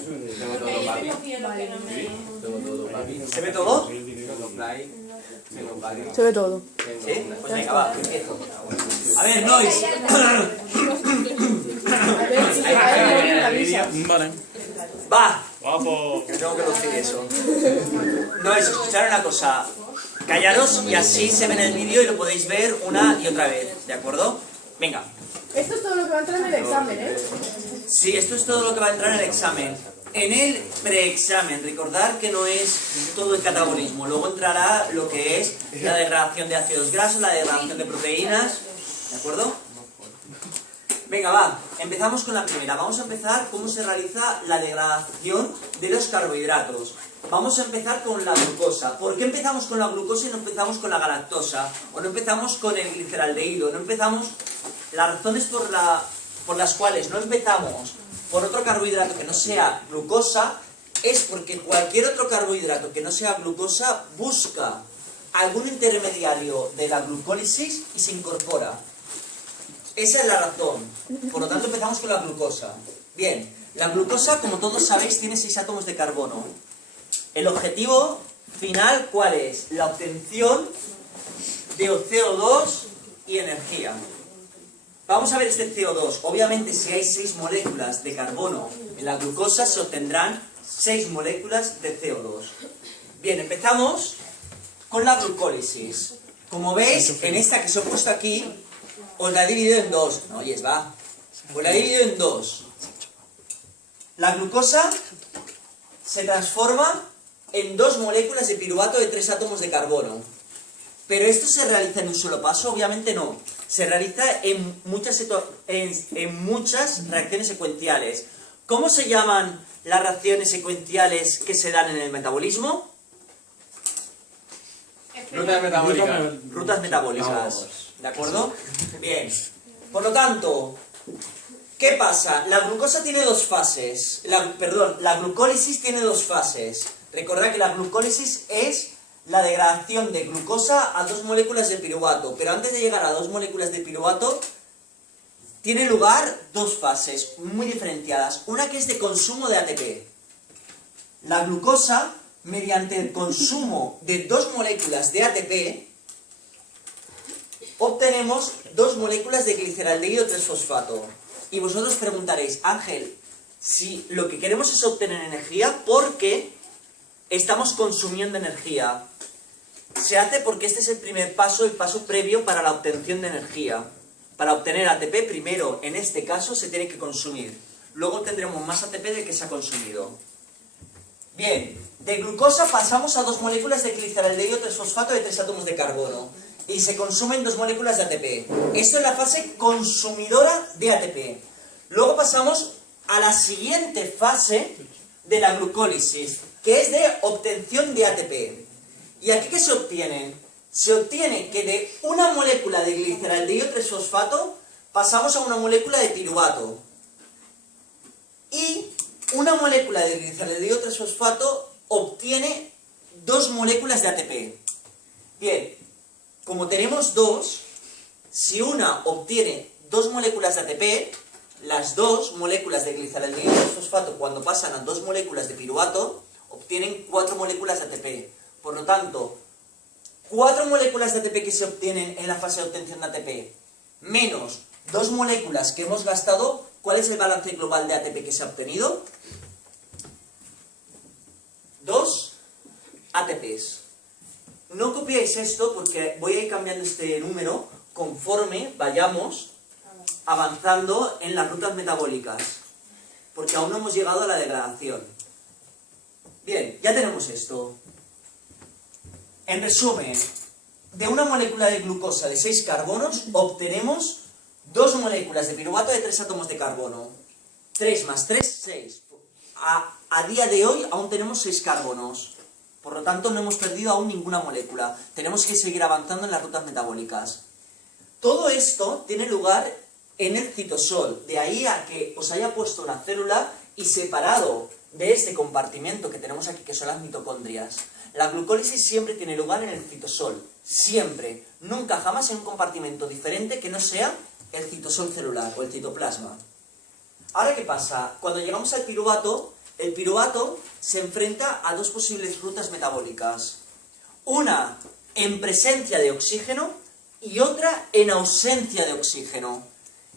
Tengo todo, papi. Tengo todo, papi. ¿Se ve todo? Tengo play. Tengo papi. Se ve todo. ¿Sí? Pues venga, va, empiezo. A ver, Nois. A ver si se cae el móvil, me avisa. Vale. Va. Vamos. Que tengo que lucir eso. Nois, escuchar una cosa. Callaros y así se ve en el vídeo y lo podéis ver una y otra vez, ¿de acuerdo? Venga. Esto es todo lo que va a entrar en el examen, ¿eh? Sí, esto es todo lo que va a entrar en el examen. En el preexamen, recordar que no es todo el catabolismo. Luego entrará lo que es la degradación de ácidos grasos, la degradación de proteínas, ¿de acuerdo? Venga, va, empezamos con la primera. Vamos a empezar cómo se realiza la degradación de los carbohidratos. Vamos a empezar con la glucosa. ¿Por qué empezamos con la glucosa y no empezamos con la galactosa? O no empezamos con el gliceraldehído, no empezamos... Las razones por las cuales no empezamos por otro carbohidrato que no sea glucosa es porque cualquier otro carbohidrato que no sea glucosa busca algún intermediario de la glucólisis y se incorpora. Esa es la razón. Por lo tanto, empezamos con la glucosa. Bien, la glucosa, como todos sabéis, tiene 6 átomos de carbono. El objetivo final, ¿cuál es? La obtención de CO2 y energía. Vamos a ver este CO2. Obviamente, si hay 6 moléculas de carbono en la glucosa, se obtendrán 6 moléculas de CO2. Bien, empezamos con la glucólisis. Como veis, en esta que os he puesto aquí, os la he dividido en dos. No oyes, va. Os la he dividido en dos. La glucosa se transforma en 2 moléculas de piruvato de 3 átomos de carbono. ¿Pero esto se realiza en un solo paso? Obviamente no. Se realiza en muchas reacciones secuenciales. ¿Cómo se llaman las reacciones secuenciales que se dan en el metabolismo? Rutas metabólicas. Rutas metabólicas. ¿De acuerdo? Bien. Por lo tanto, ¿qué pasa? La glucosa tiene 2 fases. La glucólisis tiene 2 fases. Recordad que la glucólisis es la degradación de glucosa a 2 moléculas de piruvato. Pero antes de llegar a 2 moléculas de piruvato, tiene lugar 2 fases muy diferenciadas. Una que es de consumo de ATP. La glucosa, mediante el consumo de 2 moléculas de ATP, obtenemos 2 moléculas de gliceraldehído 3-fosfato. Y vosotros preguntaréis, Ángel, si lo que queremos es obtener energía, ¿por qué estamos consumiendo energía? Se hace porque este es el primer paso, el paso previo para la obtención de energía. Para obtener ATP, primero, en este caso, se tiene que consumir. Luego tendremos más ATP del que se ha consumido. Bien, de glucosa pasamos a 2 moléculas de gliceraldehído 3-fosfato de 3 átomos de carbono. Y se consumen 2 moléculas de ATP. Esto es la fase consumidora de ATP. Luego pasamos a la siguiente fase de la glucólisis, que es de obtención de ATP. ¿Y aquí qué se obtiene? Se obtiene que de una molécula de gliceraldehído 3-fosfato pasamos a una molécula de piruvato. Y una molécula de gliceraldehído 3-fosfato obtiene 2 moléculas de ATP. Bien, como tenemos 2, si una obtiene 2 moléculas de ATP, las 2 moléculas de gliceraldehído 3-fosfato, cuando pasan a 2 moléculas de piruvato, obtienen 4 moléculas de ATP. Por lo tanto, 4 moléculas de ATP que se obtienen en la fase de obtención de ATP, menos 2 moléculas que hemos gastado, ¿cuál es el balance global de ATP que se ha obtenido? 2 ATPs. No copiéis esto porque voy a ir cambiando este número conforme vayamos avanzando en las rutas metabólicas, porque aún no hemos llegado a la degradación. Bien, ya tenemos esto. En resumen, de una molécula de glucosa de 6 carbonos obtenemos 2 moléculas de piruvato de 3 átomos de carbono. 3 más 3, 6. A día de hoy aún tenemos 6 carbonos. Por lo tanto, no hemos perdido aún ninguna molécula. Tenemos que seguir avanzando en las rutas metabólicas. Todo esto tiene lugar en el citosol. De ahí a que os haya puesto una célula y separado de este compartimento que tenemos aquí, que son las mitocondrias. La glucólisis siempre tiene lugar en el citosol. Siempre. Nunca, jamás en un compartimento diferente que no sea el citosol celular o el citoplasma. Ahora, ¿qué pasa? Cuando llegamos al piruvato, el piruvato se enfrenta a dos posibles rutas metabólicas. Una en presencia de oxígeno y otra en ausencia de oxígeno.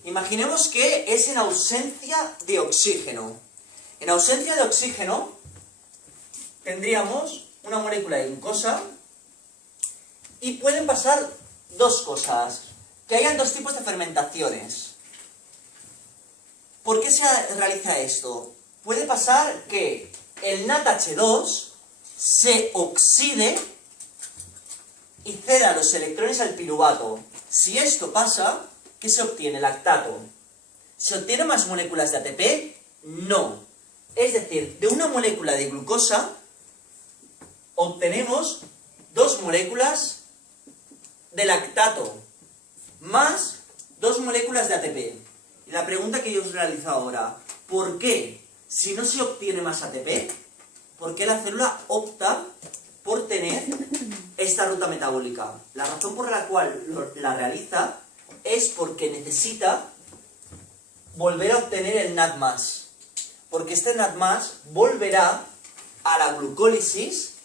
Imaginemos que es en ausencia de oxígeno. En ausencia de oxígeno tendríamos una molécula de glucosa y pueden pasar dos cosas. Que hayan dos tipos de fermentaciones. ¿Por qué se realiza esto? Puede pasar que el NADH2 se oxide y ceda los electrones al piruvato. Si esto pasa, ¿qué se obtiene? Lactato. ¿Se obtienen más moléculas de ATP? No. Es decir, de una molécula de glucosa obtenemos dos moléculas de lactato más dos moléculas de ATP. Y la pregunta que yo os realizo ahora, ¿por qué, si no se obtiene más ATP, por qué la célula opta por tener esta ruta metabólica? La razón por la cual la realiza es porque necesita volver a obtener el NAD+. Porque este NAD+ volverá a la glucólisis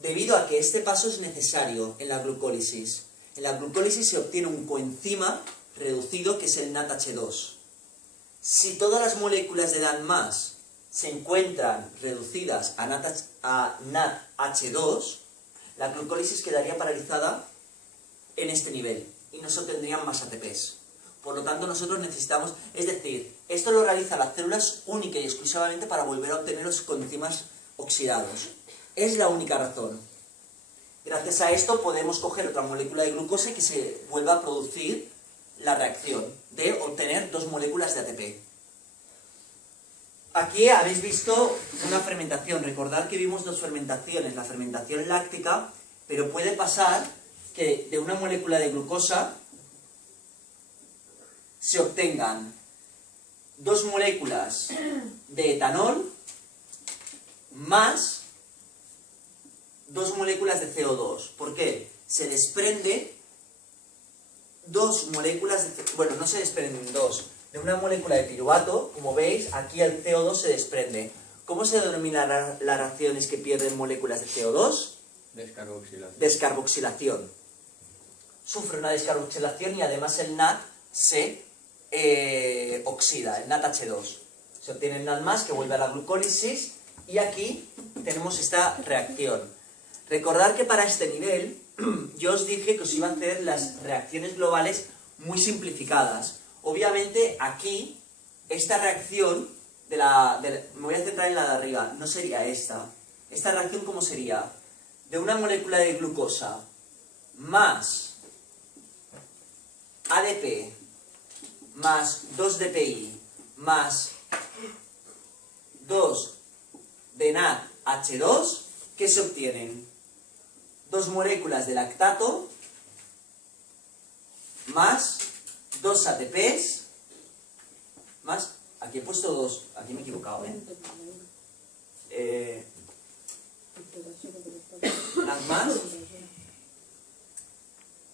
debido a que este paso es necesario en la glucólisis. En la glucólisis se obtiene un coenzima reducido que es el NADH2. Si todas las moléculas de NAD+ se encuentran reducidas a NADH2, la glucólisis quedaría paralizada en este nivel y no se obtendrían más ATPs. Por lo tanto, nosotros necesitamos, es decir, esto lo realizan las células única y exclusivamente para volver a obtener los coenzimas oxidados. Es la única razón. Gracias a esto podemos coger otra molécula de glucosa y que se vuelva a producir la reacción de obtener dos moléculas de ATP. Aquí habéis visto una fermentación. Recordad que vimos dos fermentaciones, la fermentación láctica, pero puede pasar que de una molécula de glucosa se obtengan dos moléculas de etanol más dos moléculas de CO2. ¿Por qué? Se desprende dos moléculas de... Bueno, no se desprenden dos. De una molécula de piruvato, como veis, aquí el CO2 se desprende. ¿Cómo se denominan las reacciones que pierden moléculas de CO2? Descarboxilación. Descarboxilación. Sufre una descarboxilación y además el NAD se oxida, el NADH2. Se obtiene el NAD+, que vuelve a la glucólisis, y aquí tenemos esta reacción. Recordad que para este nivel, yo os dije que os iba a hacer las reacciones globales muy simplificadas. Obviamente aquí, esta reacción, me voy a centrar en la de arriba, no sería esta. Esta reacción, ¿cómo sería? De una molécula de glucosa más ADP más 2 DPI más 2 de NADH2, ¿qué se obtienen? Dos moléculas de lactato más dos ATPs más, aquí he puesto dos, aquí me he equivocado,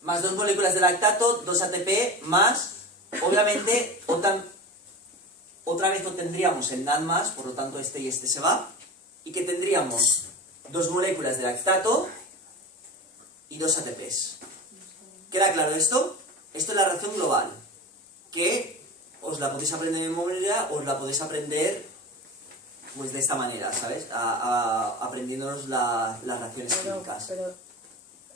más dos moléculas de lactato, dos ATP más, obviamente, otra vez obtendríamos el NAD+, por lo tanto este y este se va, y que tendríamos dos moléculas de lactato y dos ATPs. ¿Queda claro esto? Esto es la reacción global, que os la podéis aprender de memoria, os la podéis aprender pues de esta manera, ¿sabes? Aprendiéndonos las reacciones químicas.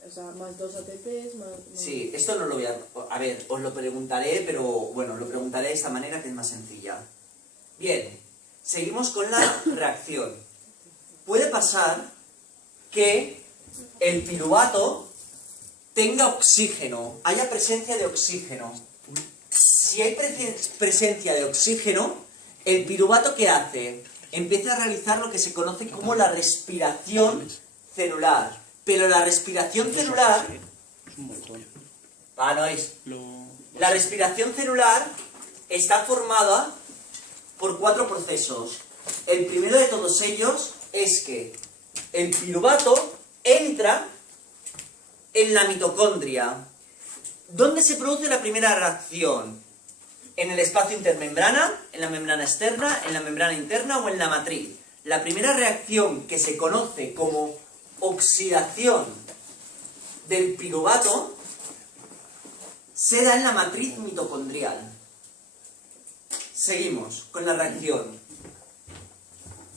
O sea, más dos ATPs, más... Sí, esto no lo voy a... A ver, os lo preguntaré, pero bueno, lo preguntaré de esta manera que es más sencilla. Bien, seguimos con la reacción. Puede pasar que el piruvato tenga oxígeno, haya presencia de oxígeno. Si hay presencia de oxígeno, el piruvato ¿qué hace? Empieza a realizar lo que se conoce como la respiración celular. Pero la respiración celular... no es. La respiración celular está formada por 4 procesos. El primero de todos ellos es que el piruvato entra en la mitocondria. ¿Dónde se produce la primera reacción? en el espacio intermembrana, en la membrana externa, en la membrana interna o en la matriz. La primera reacción que se conoce como oxidación del piruvato se da en la matriz mitocondrial. Seguimos con la reacción.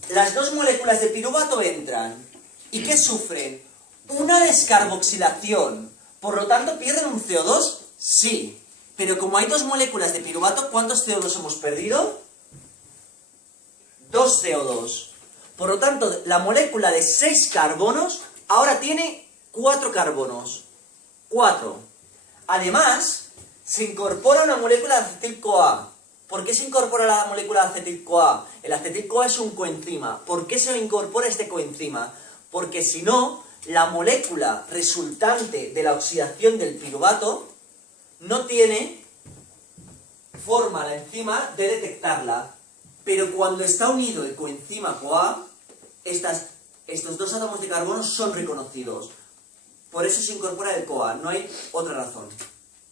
Las dos moléculas de piruvato entran. ¿Y qué sufren? Una descarboxilación. Por lo tanto, ¿pierden un CO2? Sí. Pero como hay dos moléculas de piruvato, ¿cuántos CO2 hemos perdido? 2 CO2. Por lo tanto, la molécula de 6 carbonos ahora tiene 4 carbonos. 4. Además, se incorpora una molécula de acetil-CoA. ¿Por qué se incorpora la molécula de acetil-CoA? El acetil-CoA es un coenzima. ¿Por qué se incorpora este coenzima? Porque si no, la molécula resultante de la oxidación del piruvato no tiene forma la enzima de detectarla. Pero cuando está unido el coenzima CoA, estos dos átomos de carbono son reconocidos. Por eso se incorpora el CoA, no hay otra razón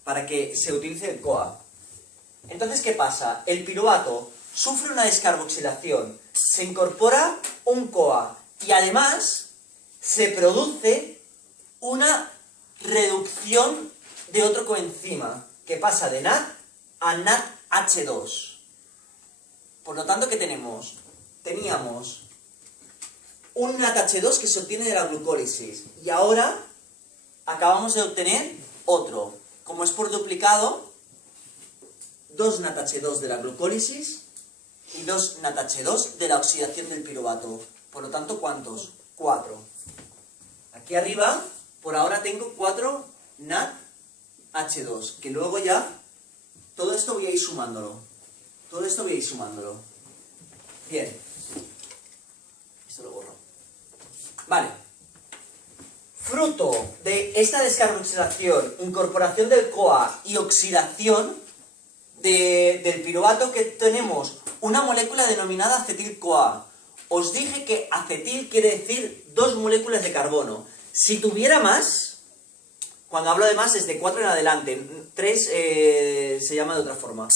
para que se utilice el CoA. Entonces, ¿qué pasa? El piruvato sufre una descarboxilación, se incorpora un CoA y además se produce una reducción de otro coenzima que pasa de NAD a NADH2. Por lo tanto, ¿qué tenemos? Teníamos un NADH2 que se obtiene de la glucólisis y ahora acabamos de obtener otro. Como es por duplicado, 2 NADH2 de la glucólisis y 2 NADH2 de la oxidación del piruvato. Por lo tanto, ¿cuántos? 4. Aquí arriba, por ahora tengo 4 NADH2, que luego ya, todo esto voy a ir sumándolo. Todo esto voy a ir sumándolo. Bien. Esto lo borro. Vale. Fruto de esta descarboxilación, incorporación del CoA y oxidación del piruvato, que tenemos una molécula denominada acetil-CoA. Os dije que acetil quiere decir 2 moléculas de carbono. Si tuviera más, cuando hablo de más es de 4 en adelante, 3 se llama de otra forma,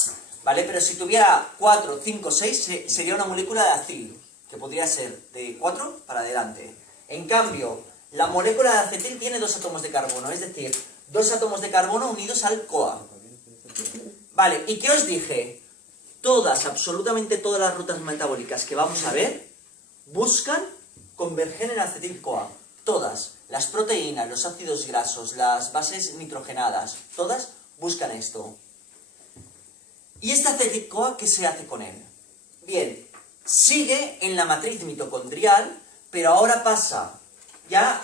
¿vale? Pero si tuviera 4, 5, 6 sería una molécula de acil, que podría ser de 4 para adelante. En cambio, la molécula de acetil tiene 2 átomos de carbono, es decir, 2 átomos de carbono unidos al CoA. Vale, ¿y qué os dije? Todas, absolutamente todas las rutas metabólicas que vamos a ver buscan converger en acetil-CoA. Todas, las proteínas, los ácidos grasos, las bases nitrogenadas, todas buscan esto. ¿Y este acetil-CoA qué se hace con él? Bien, sigue en la matriz mitocondrial, pero ahora pasa, ya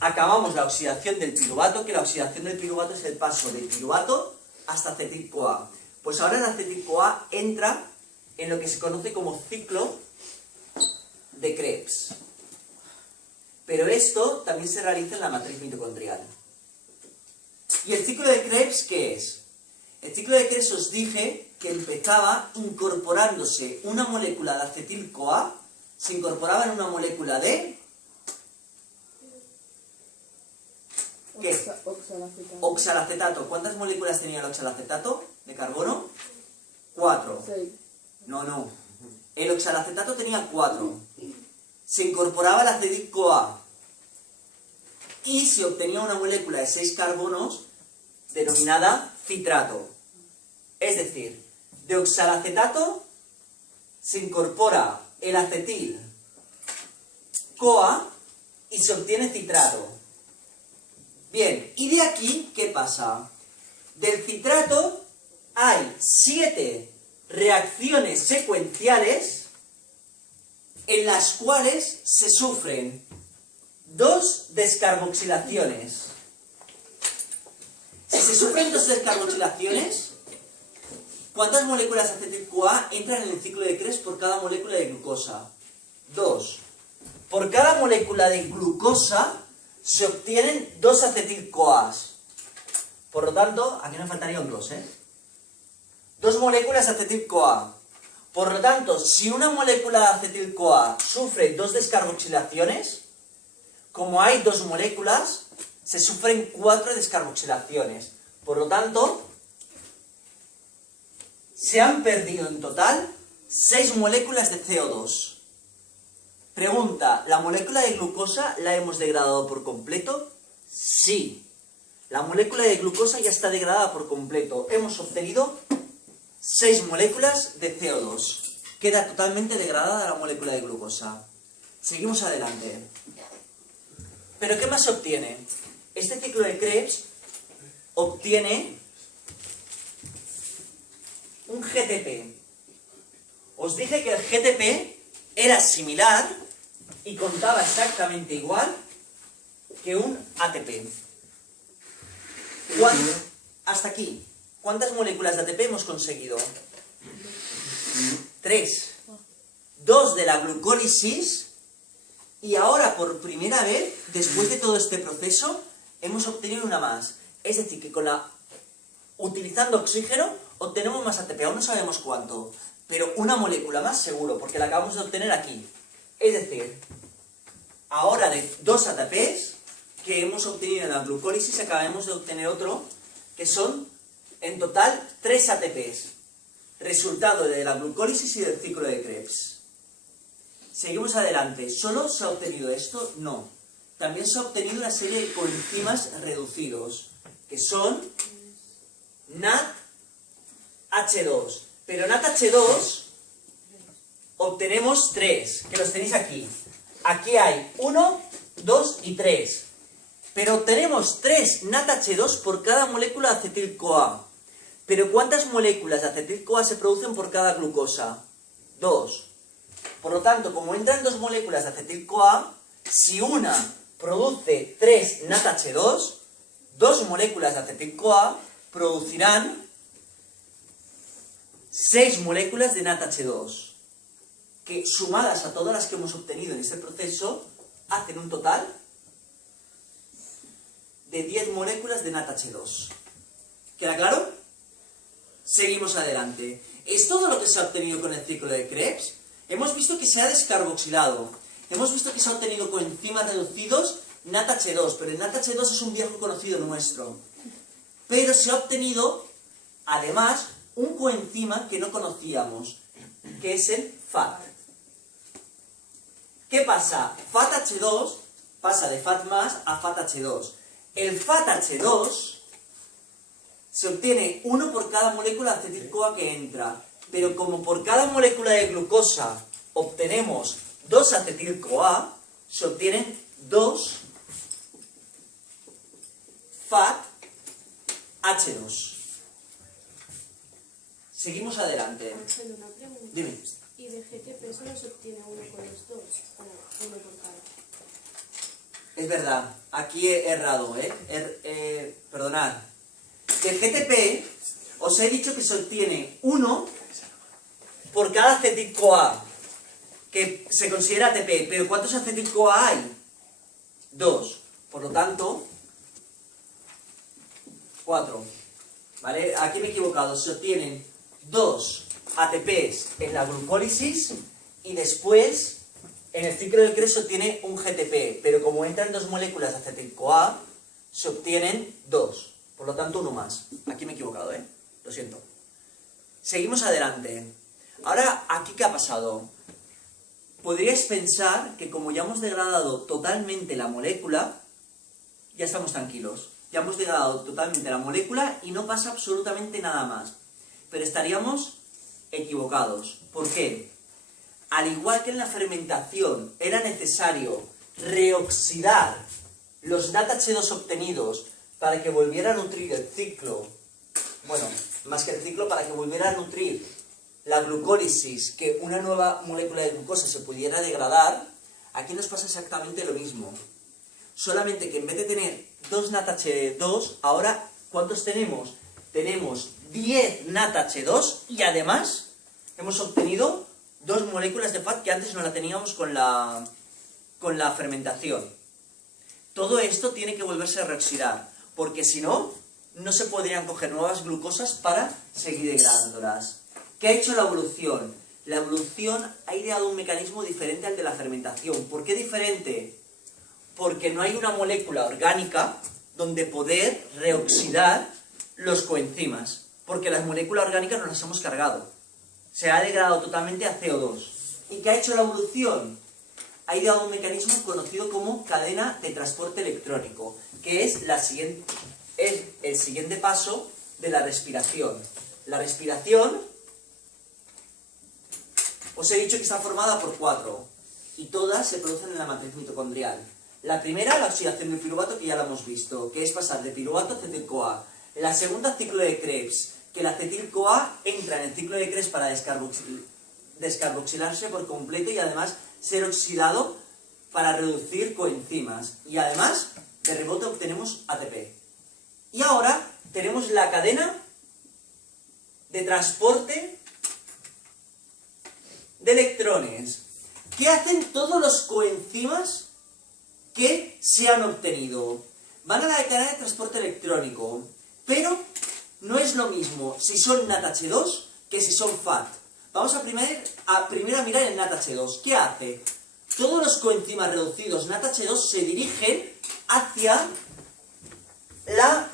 acabamos la oxidación del piruvato, que la oxidación del piruvato es el paso del piruvato hasta acetil-CoA. Pues ahora el acetil-CoA entra en lo que se conoce como ciclo de Krebs. Pero esto también se realiza en la matriz mitocondrial. ¿Y el ciclo de Krebs qué es? El ciclo de Krebs os dije que empezaba incorporándose una molécula de acetil-CoA, se incorporaba en una molécula de... ¿qué? Oxalacetato. Oxalacetato. ¿Cuántas moléculas tenía el oxalacetato de carbono? 4. 6. No. El oxalacetato tenía 4. Se incorporaba el acetil-CoA y se obtenía una molécula de 6 carbonos denominada citrato. Es decir, de oxalacetato se incorpora el acetil-CoA y se obtiene citrato. Bien, y de aquí, ¿qué pasa? Del citrato hay 7 reacciones secuenciales en las cuales se sufren 2 descarboxilaciones. Si se sufren 2 descarboxilaciones, ¿cuántas moléculas de acetil-CoA entran en el ciclo de Krebs por cada molécula de glucosa? 2. Por cada molécula de glucosa se obtienen 2 acetil-CoAs. Por lo tanto, aquí me faltaría un 2, 2 moléculas de acetil-CoA. Por lo tanto, si una molécula de acetil-CoA sufre 2 descarboxilaciones, como hay 2 moléculas, se sufren 4 descarboxilaciones. Por lo tanto, Se han perdido en total 6 moléculas de CO2. Pregunta, ¿la molécula de glucosa la hemos degradado por completo? Sí. La molécula de glucosa ya está degradada por completo. Hemos obtenido 6 moléculas de CO2. Queda totalmente degradada la molécula de glucosa. Seguimos adelante. ¿Pero qué más se obtiene? Este ciclo de Krebs obtiene un GTP. Os dije que el GTP era similar y contaba exactamente igual que un ATP. Hasta aquí. ¿Cuántas moléculas de ATP hemos conseguido? 3. 2 de la glucólisis y ahora por primera vez, después de todo este proceso, hemos obtenido una más. Es decir, que utilizando oxígeno obtenemos más ATP. Aún no sabemos cuánto, pero una molécula más seguro, porque la acabamos de obtener aquí. Es decir, ahora de 2 ATPs que hemos obtenido en la glucólisis, acabamos de obtener otro, que son en total 3 ATPs, resultado de la glucólisis y del ciclo de Krebs. Seguimos adelante. ¿Solo se ha obtenido esto? No. También se ha obtenido una serie de coenzimas reducidos, que son NADH2. Pero NADH2 obtenemos 3, que los tenéis aquí. Aquí hay 1, 2 y 3. Pero obtenemos 3 NADH2 por cada molécula de acetil-CoA. Pero ¿cuántas moléculas de acetil-CoA se producen por cada glucosa? 2. Por lo tanto, como entran 2 moléculas de acetil-CoA, si una produce 3 NADH2, 2 moléculas de acetil-CoA producirán 6 moléculas de NADH2, que sumadas a todas las que hemos obtenido en este proceso, hacen un total de 10 moléculas de NADH2. ¿Queda claro? Seguimos adelante. ¿Es todo lo que se ha obtenido con el ciclo de Krebs? Hemos visto que se ha descarboxilado. Hemos visto que se ha obtenido coenzimas reducidos NADH2, pero el NADH2 es un viejo conocido nuestro. Pero se ha obtenido, además, un coenzima que no conocíamos, que es el FAT. ¿Qué pasa? FATH2 pasa de FAT más a FATH2. El FATH2 se obtiene 1 por cada molécula de acetil-CoA que entra, pero como por cada molécula de glucosa obtenemos 2 acetil-CoA, se obtienen 2 FATH2. Seguimos adelante. Marcelo, una pregunta. Dime. ¿Y de GTP solo se obtiene 1 con los 2? ¿O 1 por cada? Es verdad, aquí he errado, perdonad. Del GTP os he dicho que se obtiene 1 por cada acetil-CoA, que se considera ATP, pero ¿cuántos acetil-CoA hay? 2. Por lo tanto, 4. ¿Vale? Aquí me he equivocado. Se obtienen 2 ATPs en la glucólisis y después en el ciclo de Krebs se obtiene un GTP, pero como entran 2 moléculas de acetil-CoA, se obtienen 2. Por lo tanto, 1 más. Aquí me he equivocado, lo siento. Seguimos adelante. Ahora, ¿aquí qué ha pasado? Podríais pensar que como ya hemos degradado totalmente la molécula, ya estamos tranquilos. Ya hemos degradado totalmente la molécula y no pasa absolutamente nada más. Pero estaríamos equivocados. ¿Por qué? Al igual que en la fermentación era necesario reoxidar los NADH2 obtenidos para que volviera a nutrir el ciclo, bueno, más que el ciclo, para que volviera a nutrir la glucólisis, que una nueva molécula de glucosa se pudiera degradar, aquí nos pasa exactamente lo mismo. Solamente que en vez de tener 2 NADH2, ahora, ¿cuántos tenemos? Tenemos 10 NADH2 y además hemos obtenido 2 moléculas de FAT que antes no la teníamos con la fermentación. Todo esto tiene que volverse a reoxidar, porque si no, no se podrían coger nuevas glucosas para seguir degradándolas. ¿Qué ha hecho la evolución? La evolución ha ideado un mecanismo diferente al de la fermentación. ¿Por qué diferente? Porque no hay una molécula orgánica donde poder reoxidar los coenzimas. Porque las moléculas orgánicas nos las hemos cargado. Se ha degradado totalmente a CO2. ¿Y qué ha hecho la evolución? Ha ideado un mecanismo conocido como cadena de transporte electrónico, que es el siguiente paso de la respiración. La respiración, os he dicho que está formada por 4, y todas se producen en la matriz mitocondrial. La primera, la oxidación del piruvato, que ya la hemos visto, que es pasar de piruvato a acetil-CoA. La segunda, ciclo de Krebs, que el acetil-CoA entra en el ciclo de Krebs para descarboxilarse por completo y además ser oxidado para reducir coenzimas. Y además, de rebote obtenemos ATP. Y ahora tenemos la cadena de transporte de electrones. ¿Qué hacen todos los coenzimas que se han obtenido? Van a la cadena de transporte electrónico, pero no es lo mismo si son NADH2 que si son FAT. Vamos a primero a mirar el NADH2. ¿Qué hace? Todos los coenzimas reducidos NADH2 se dirigen hacia la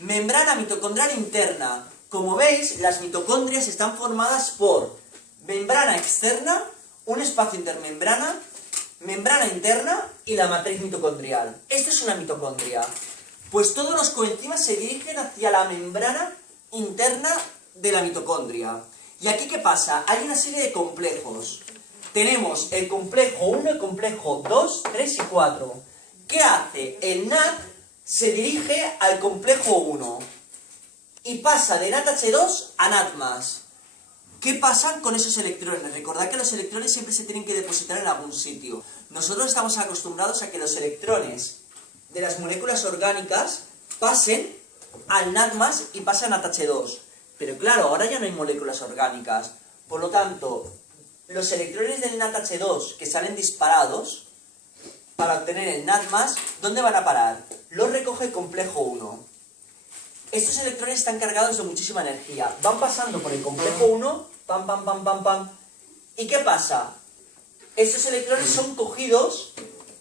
membrana mitocondrial interna. Como veis, las mitocondrias están formadas por membrana externa, un espacio intermembrana, membrana interna y la matriz mitocondrial. Esto es una mitocondria. Pues todos los coenzimas se dirigen hacia la membrana interna de la mitocondria. ¿Y aquí qué pasa? Hay una serie de complejos. Tenemos el complejo 1, el complejo 2, 3 y 4. ¿Qué hace? El NAD se dirige al complejo 1 y pasa de NADH2 a NAD+. ¿Qué pasa con esos electrones? Recordad que los electrones siempre se tienen que depositar en algún sitio. Nosotros estamos acostumbrados a que los electrones de las moléculas orgánicas pasen al NAD+ y pasen a NADH2. Pero claro, ahora ya no hay moléculas orgánicas. Por lo tanto, los electrones del NADH2 que salen disparados para obtener el NAD+, ¿dónde van a parar? Los recoge el complejo 1. Estos electrones están cargados de muchísima energía. Van pasando por el complejo 1, pam, pam, pam, pam, pam. ¿Y qué pasa? Estos electrones son cogidos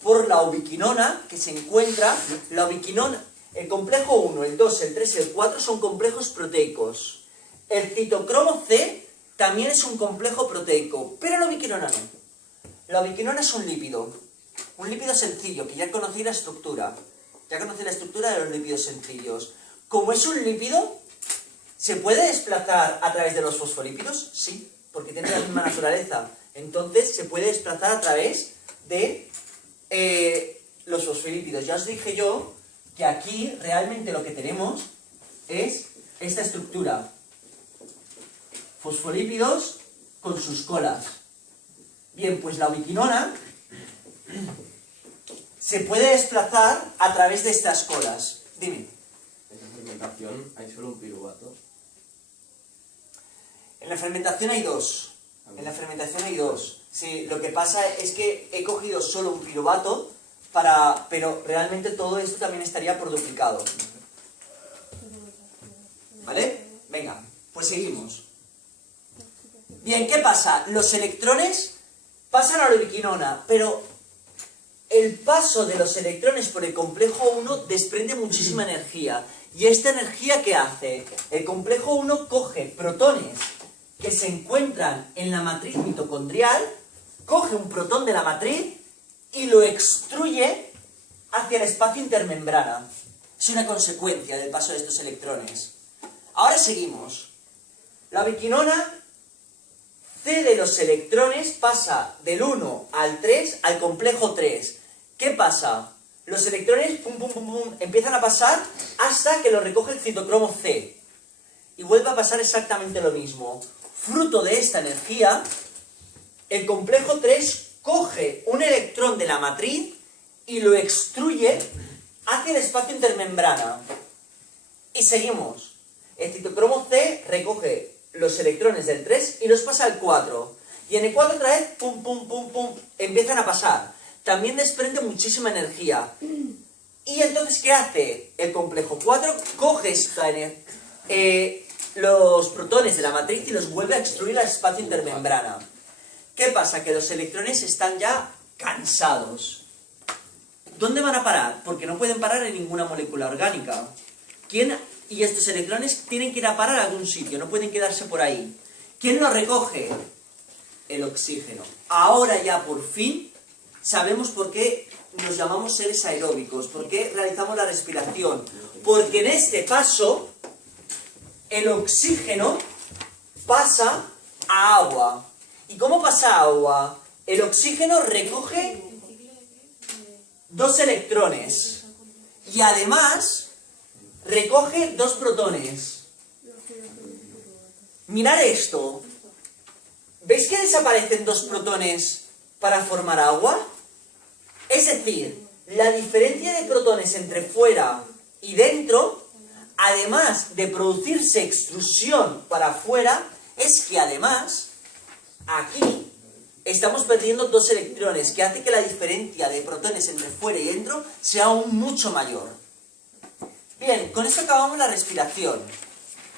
por la ubiquinona que se encuentra. La ubiquinona, el complejo 1, el 2, el 3 y el 4 son complejos proteicos. El citocromo C también es un complejo proteico, pero la ubiquinona no. La ubiquinona es un lípido sencillo, que ya conocí la estructura. Ya conocí la estructura de los lípidos sencillos. Como es un lípido, ¿se puede desplazar a través de los fosfolípidos? Sí, porque tiene la misma naturaleza. Entonces se puede desplazar a través de los fosfolípidos. Ya os dije yo que aquí realmente lo que tenemos es esta estructura. Fosfolípidos con sus colas. Bien, pues la ubiquinona se puede desplazar a través de estas colas. Dime. En la fermentación hay solo un piruvato. En la fermentación hay dos. En la fermentación hay dos. Sí, lo que pasa es que he cogido solo un piruvato pero realmente todo esto también estaría por duplicado. ¿Vale? Venga, pues seguimos. Bien, ¿qué pasa? Los electrones pasan a la ubiquinona, pero el paso de los electrones por el complejo 1 desprende muchísima energía. ¿Y esta energía qué hace? El complejo 1 coge protones que se encuentran en la matriz mitocondrial, coge un protón de la matriz y lo extruye hacia el espacio intermembrana. Es una consecuencia del paso de estos electrones. Ahora seguimos. La ubiquinona cede los electrones, pasa del 1 al 3 al complejo 3. ¿Qué pasa? Los electrones pum, pum, pum, pum, empiezan a pasar hasta que lo recoge el citocromo C. Y vuelve a pasar exactamente lo mismo. Fruto de esta energía, el complejo 3 coge un electrón de la matriz y lo extruye hacia el espacio intermembrana. Y seguimos. El citocromo C recoge los electrones del 3 y los pasa al 4. Y en el 4 otra vez, pum, pum, pum, pum, empiezan a pasar. También desprende muchísima energía. Y entonces, ¿qué hace? El complejo 4 coge los protones de la matriz y los vuelve a extruir al espacio intermembrana. ¿Qué pasa? Que los electrones están ya cansados. ¿Dónde van a parar? Porque no pueden parar en ninguna molécula orgánica. ¿Quién y estos electrones tienen que ir a parar a algún sitio, no pueden quedarse por ahí. ¿Quién los recoge? El oxígeno. Ahora ya por fin sabemos por qué nos llamamos seres aeróbicos, por qué realizamos la respiración. Porque en este paso, el oxígeno pasa a agua. ¿Y cómo pasa a agua? El oxígeno recoge 2 electrones y además recoge 2 protones. Mirad esto. ¿Veis que desaparecen 2 protones para formar agua? Es decir, la diferencia de protones entre fuera y dentro, además de producirse extrusión para afuera, es que además, aquí, estamos perdiendo 2 electrones, que hace que la diferencia de protones entre fuera y dentro sea aún mucho mayor. Bien, con esto acabamos la respiración.